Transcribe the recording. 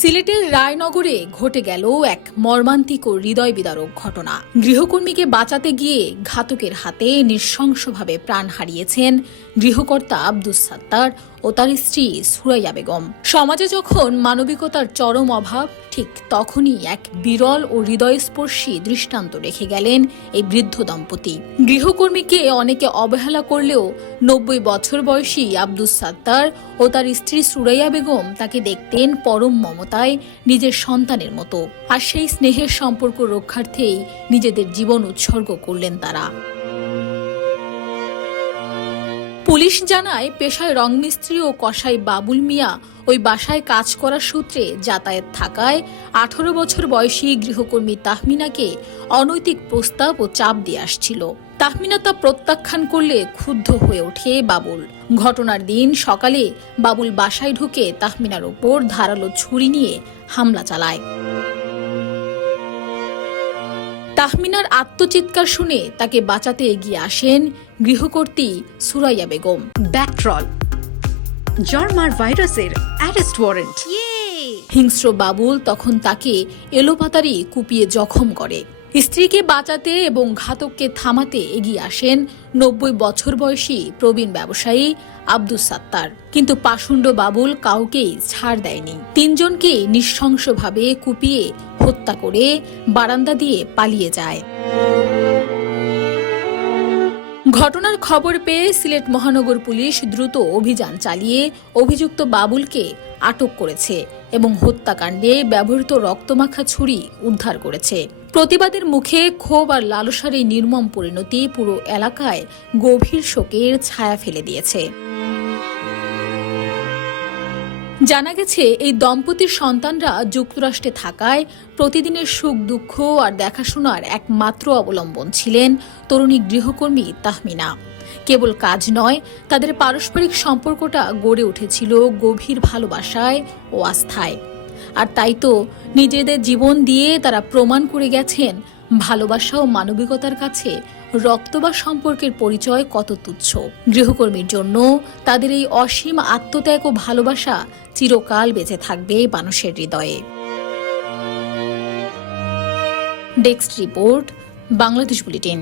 সিলেটের রায়নগরে ঘটে গেল এক মর্মান্তিক ও হৃদয় বিদারক ঘটনা। গৃহকর্মীকে বাঁচাতে গিয়ে ঘাতকের হাতে নৃশংসভাবে প্রাণ হারিয়েছেন গৃহকর্তা আব্দুস সাত্তার ও তার স্ত্রী সুরাইয়া বেগম। সমাজে যখন মানবিকতার চরম অভাব, ঠিক তখনই এক বিরল ও হৃদয়স্পর্শী দৃষ্টান্ত রেখে গেলেন এই বৃদ্ধ দম্পতি। গৃহকর্মীকে অনেকে অবহেলা করলেও ৯০ বছর বয়সী আব্দুস সাত্তার ও তার স্ত্রী সুরাইয়া বেগম তাকে দেখতেন পরম মমতায় নিজের সন্তানের মতো, আর সেই স্নেহের সম্পর্ক রক্ষার্থেই নিজেদের জীবন উৎসর্গ করলেন তারা। পুলিশ জানায়, পেশায় রংমিস্ত্রি ও কসাই বাবুল মিয়া ওই বাসায় কাজ করার সূত্রে যাতায়াত থাকায় ১৮ বছর বয়সী গৃহকর্মী তাহমিনাকে অনৈতিক প্রস্তাব ও চাপ দিয়ে আসছিল। তাহমিনা তা প্রত্যাখ্যান করলে ক্ষুব্ধ হয়ে ওঠে বাবুল। ঘটনার দিন সকালে বাবুল বাসায় ঢুকে তাহমিনার ওপর ধারালো ছুরি নিয়ে হামলা চালায়। তাহমিনার আত্মচিৎকার শুনে তাকে বাঁচাতে এগিয়ে আসেন গৃহকর্ত্রী সুরাইয়া বেগম। ব্যাকট্রল, জার্মার ভাইরাসের অ্যারেস্ট ওয়ারেন্ট। হিংস্র বাবুল তখন তাকে এলোপাতাড়ি কুপিয়ে জখম করে। স্ত্রীকে বাঁচাতে এবং ঘাতককে থামাতে এগিয়ে আসেন ৯০ বছর বয়সী প্রবীণ ব্যবসায়ী আব্দুস সাত্তার, কিন্তু পাষণ্ড বাবুল কাউকেই ছাড় দেয়নি। তিনজনকে নৃশংসভাবে কুপিয়ে হত্যা করে বারান্দা দিয়ে পালিয়ে যায়। ঘটনার খবর পেয়ে সিলেট মহানগর পুলিশ দ্রুত অভিযান চালিয়ে অভিযুক্ত বাবুলকে আটক করেছে এবং হত্যাকাণ্ডে ব্যবহৃত রক্তমাখা ছুরি উদ্ধার করেছে। প্রতিবাদের মুখে ক্ষোভ আর লালসার এই নির্মম পরিণতি পুরো এলাকায় গভীর শোকের ছায়া ফেলে দিয়েছে। জানা গেছে, এই দম্পতির সন্তানরা যুক্তরাষ্ট্রে থাকায় প্রতিদিনের সুখ দুঃখ আর দেখাশোনার একমাত্র অবলম্বন ছিলেন তরুণী গৃহকর্মী তাহমিনা। কেবল কাজ নয়, তাদের পারস্পরিক সম্পর্কটা গড়ে উঠেছিল গভীর ভালোবাসায় ও আস্থায়। আর তাই তো নিজেদের জীবন দিয়ে তারা প্রমাণ করে গেছেন ভালোবাসা ও মানবিকতার কাছে রক্ত বা সম্পর্কের পরিচয় কত তুচ্ছ। গৃহকর্মীর জন্য তাদের এই অসীম আত্মত্যাগ ও ভালোবাসা চিরকাল বেঁচে থাকবে মানুষের হৃদয়ে। Desk report, Bangladesh bulletin.